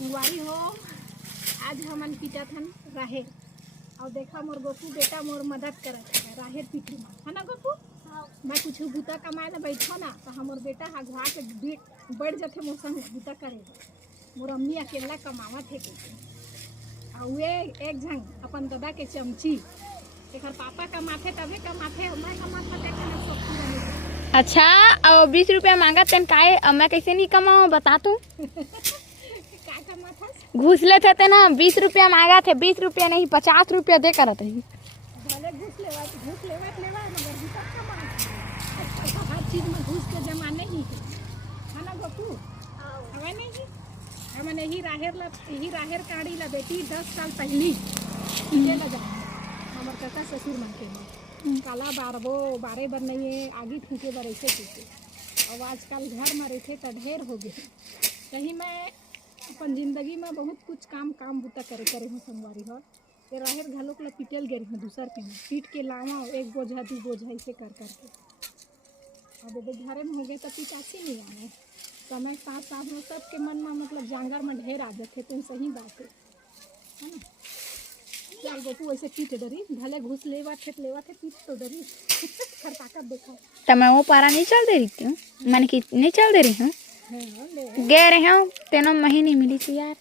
संगवारी हो आज हमन पीटा थन राहेर और देखा मोर गोपू बेटा मोर मदद करत है राहेर पीटे में है ना गोपू। मैं कुछ बुता कमाए ला बैठो ना तो हमर बेटा हगवा के बैठ जाते मोर संग बुता करे। मोर अम्मी अकेला कमावत है के और वे एक झंग अपन दादा के चमची एक पापा कमाथे तबे कमाथे मैं कमाता देखा सब। अच्छा और 20 रुपया मांगा तेन काहे मैं कैसे नहीं कमाऊँ बता तू। घूस लेते थे ना 20 रुपया मांगा थे 20 रुपया नहीं 50 रुपया दे कर रही। घूस लेवा मगर हर चीज में घूस के जमाने ही है ना गोपू। हमें नहीं हमें यही राहेर काढ़ी ला बेटी 10 साल पहली ले जा हमार काका ससुर मन के काला बारे बर नहीं है आगे फूके बर ऐसे फूके और आजकल घर में रहते तो ढेर हो गए। कहीं मैं अपन जिंदगी में बहुत कुछ काम बुता करे हूँ संगवारी हो ये राहेर घलोक ला पीटल गए हूँ दूसर के में पीट के लावा एक बोझा 2 बोझा ऐसे कर करके अब घरे में हो गए तो पिटाची नहीं आने समय साथ में सबके मन में मतलब जांगर में ढेर आ जाते तो सही बात है ना। चल गोपू ऐसे पीट डरी भले घूस लेवा थे पीट तो डरी खर ताकत देखो तो मैं वो पारा नहीं चल दे रही थी मैंने कि नहीं चल दे रही हूँ गए रहे हूँ 3 महीने मिली थी यार।